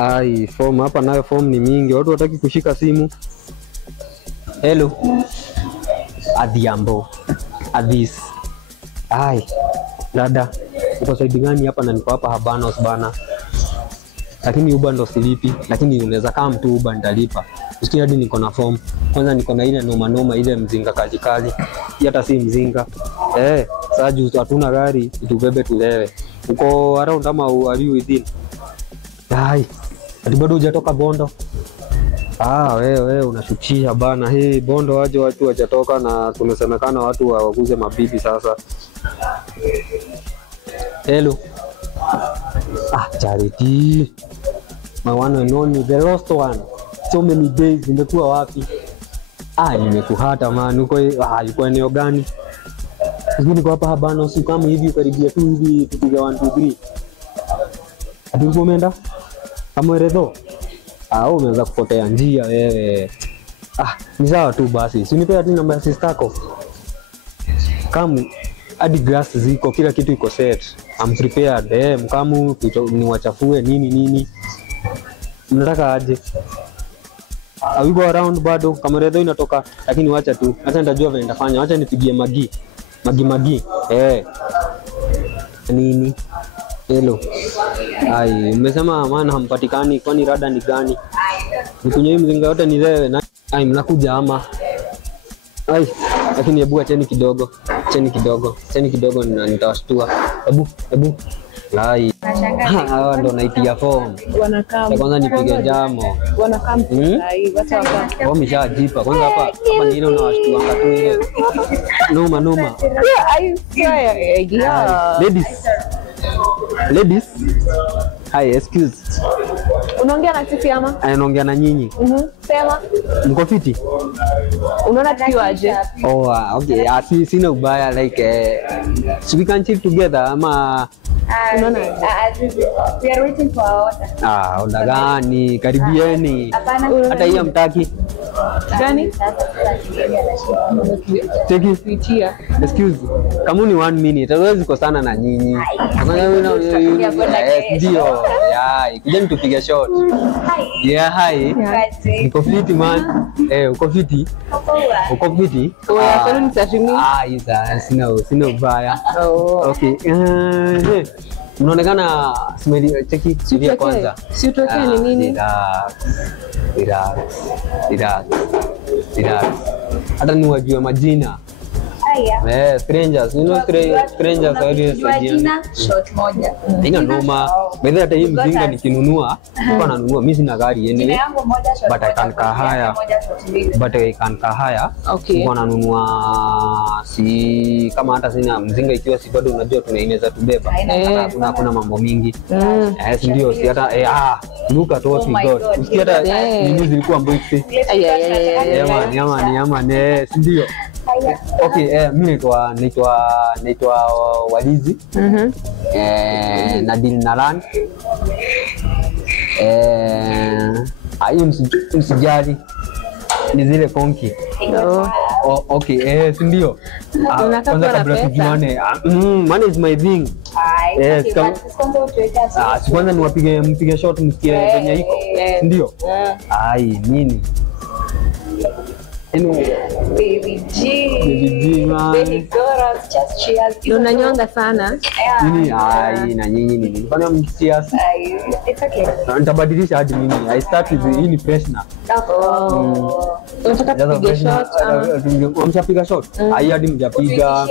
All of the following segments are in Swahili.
Ai, form hapa nayo form ni mingi. Watu wataki kushika simu. Hello. Adhiambo. Adhis. Ai. Dada. Uko side gani hapa na niko hapa Habanos bana. Lakini Uber ndo silipi, lakini unaweza kama mtu Uber nitalipa. Usikia hadi niko na form. Kwanza niko na ile noma ile mzinga kali. Hata si mzinga. Sasa juu hatuna gari, itubebe tulewe. Uko around ama are you within? Ai. Hadi bado hujatoka Bondo. Wewe unashukia bana. Hii Bondo waje watu wajatoka na tumesemekana watu waguze mabibi sasa. Hello. Charity. My one and only, the lost one. So many days, nimekuwa wapi? Nimekuhata man. Uko eneo gani? Sisi niko hapa Habanos, kama hivi karibia tu hivi tupiga 1 2 3. Hadi uko umeenda? Kama Eredo. Umeanza kupotea njia wewe. Ni sawa tu basi. Si unipe hadi namba ya sister yako. Kama hadi grass ziko, kila kitu iko set. I'm prepared. Mkamu ni wachafue nini. Mnataka aje? We go around bado kama Eredo inatoka, lakini wacha tu. Acha nitajua vile nitafanya. Acha nipigie Magi. Nini? Hello. Umesema maana hampatikani, kwani rada ni gani? Nikunywe mzinga yote ni wewe na mnakuja ama? Lakini hebu acheni kidogo. Cheni kidogo nitawashtua. Hebu. Hawa ndo naitia form. Wanakaa. Kwanza nipige jamo. Wanakaa mtai, watu hapa. Wameshajipa. Kwanza hapa ni ile unawashtua tu ile. Noma. Yeah. Ladies. Hi, excuse. Unaongea na sisi ama? Naongea na nyinyi. Sema. Mko fiti? Unaona tukiwaje? Okay. Sina ubaya like so we can chill together ama unaona? We are waiting for our order. Order gani? Karibieni. Hata hiyo mtaki. Gani? Take it. Excuse. Kama ni 1 minute, hawezi kukosana na nyinyi. Ndio. Kujeni tupige shot. Hi. Niko fiti man. Uko fiti? Uko fiti? Kwani nitashimi? Sina ubaya. Okay. Unaonekana cheki sivyo kwanza. Si utokee ni nini? Relax. Hata ni wajue majina. Strangers, strangers jina shot moja. Ina noma. Baada hata hii mzinga nikinunua, kwa nanunua mimi sina gari yenyewe. But I can kahaya. Okay. Kwa nanunua si kama hata sina mzinga ikiwa si bado unajua tunaineza tubeba. Kuna mambo mingi. Ndio si hata look at what we got. Usikia hata nini zilikuwa mboice. Yama ndio. Okay, mimi naitwa Walizi. Nadil Naran. Msijali. Ni zile konki. Okay, ndio. Kwanza kabla tujuane, money is my thing. Kwanza mpige shot msikie venye iko. Ndio. Nini? Baby G man. Baby girl, just cheers. Unanyonga sana. Nini? Na nyinyi. Bana mcheers. It's okay. Nitabadilisha hadi mimi. I start with hii ni freshener. Unataka kupiga shot? Mshapiga shot? Hadi mjapiga.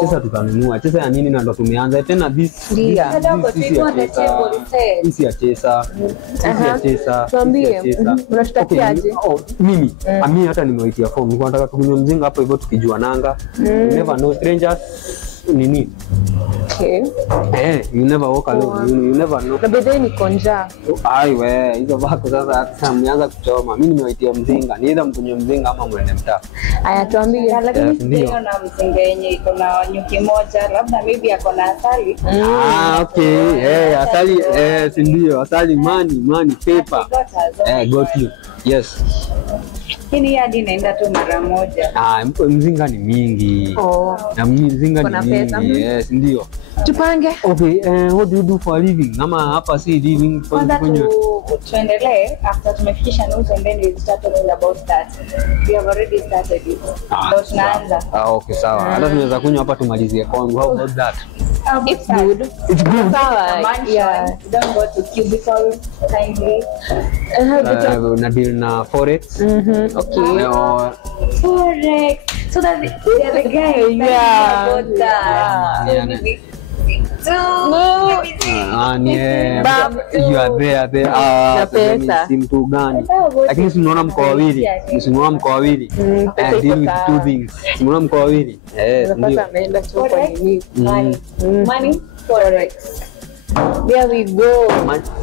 Sasa tutanunua. Sasa ya nini na ndo tumeanza tena this. Sisi ya chesa. Tuambie, unatutakiaje? Mimi hata nimewaitia form. Niko nataka tukunywe mzinga hapo hivyo tukijua nanga. You never know strangers nini. Okay. You never walk alone. You never know. Na bedhe ni konja. Hizo bako sasa mmeanza kuchoma. Mimi nimewaitia mzinga. Ni either mkunywe mzinga ama mwende mtaa. Aya tuambie. Lakini sio na mzinga yenye iko na nyuki moja, labda maybe ako na asali. Okay. Asali si ndio. Asali money paper. Got you. Yes. Hii hadi naenda tu mara moja. Mzinga ni mingi. Na mzinga ni mingi. Yes, ndio. Tupange. Okay, what do you do for a living? Ama hapa si living Kwanza tuendelee after tumefikisha nusu and then we start talking about that. We have already started it. So tunaanza. Okay, sawa. Hata tunaweza kunywa hapa tumalizie kwangu. How about that? It's good. It's good. Yeah. Don't go to cubicle kindly. Na deal na forex. Okay. Forex. So that the other guy. Yeah. About that. Yeah. You are there. Si mtu gani? Lakini simuona mko wawili. Simuona mko wawili. Deal with two things. Simuona mko wawili. Sasa ameenda tu kwa nini? Money. Forex. There we go.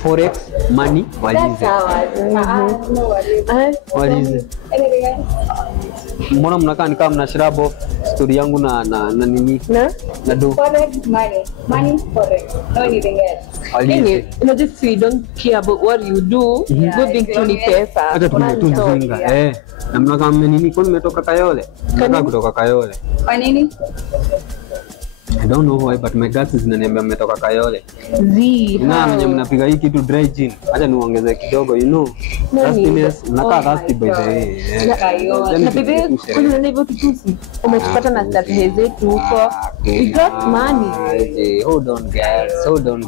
Forex, money, walize. Walize. Mbona mnakaa ni kama mnashirabo story yangu na nini? Na do. Forex, money, forex. No anything else. Walize. Just we don't care about what you do. Good thing tu ni pesa. Hata tumetunzinga. Na mnakaa nini? Kwa nimetoka Kayole. Nataka kutoka Kayole. Kwa nini? I don't know why, but my guts zinaniambia mmetoka Kayole. Na mnapiga hii kitu dry gin. Acha niongeze kidogo, you know. Thirstiness, mnakaa thirsty by the way. Na bibi, kuna hivyo kitusi. Umetupata na starehe zetu huko. We got money. Hold on guys. You don't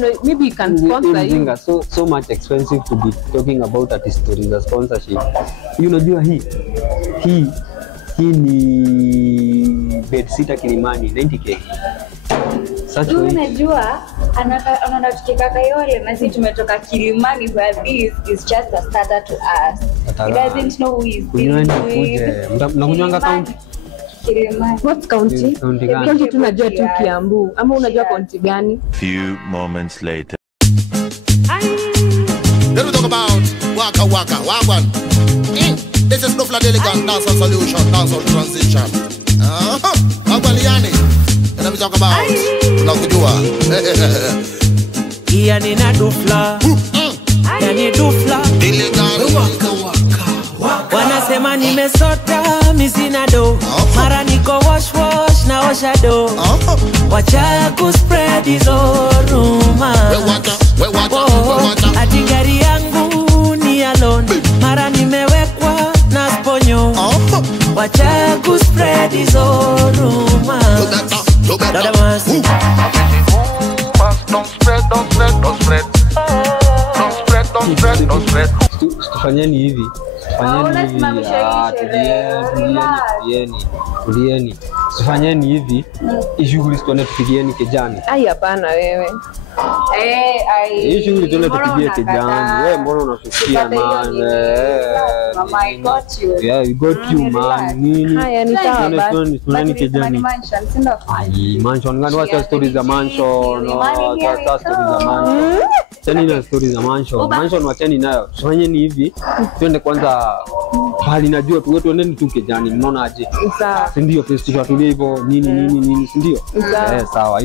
know, maybe you can sponsor you. So much expensive to be talking about at stories as sponsorship. You know hii ni bed sitter Kilimani 90k. Sasa unajua anaona tukika Kayole na sisi tumetoka Kilimani where this is just a starter to us. He doesn't know who is dealing with. Mnakunywanga county? Kilimani. What county? County tunajua tu Kiambu. Ama unajua county gani? Few moments later. Let me talk about Waka Wagwan. This is Dufla Delicate Dancehall Solution, Dancehall Transition. Wagwaliani. Let me talk about Tunakujua. Iya nina Dufla. Yani Dufla. Wanasema nimesota misina do. Mara niko wash na osha do. Wacha kuspread hizo rumors. Ati gari yangu ni alone. Mara nimewekwa na sponyo. Wacha kuspread hizo rumors. Don't spread. Tufanyeni hivi. Tulieni. Tufanyeni hivi. Shughuli tuende tupigieni kijani. Ai hapana wewe. Hii shughuli tuende tupigie kijani. Wewe mbona unafikia man? Mama, I got you. Yeah, we got you man. Nini? Haya ni sawa basi. Tunaeni kijani. Ai, mansion gani? Wacha stories za mansion. Wacha stories za mansion. Tani na stories za mansion. Mansion wacheni nayo. Tufanyeni hivi. Twende kwanza hali najua tuendeni tu kijani. Mnaona aje? Sawa. Si ndio festival tulie hivyo nini, si ndio? Sawa. Sawa.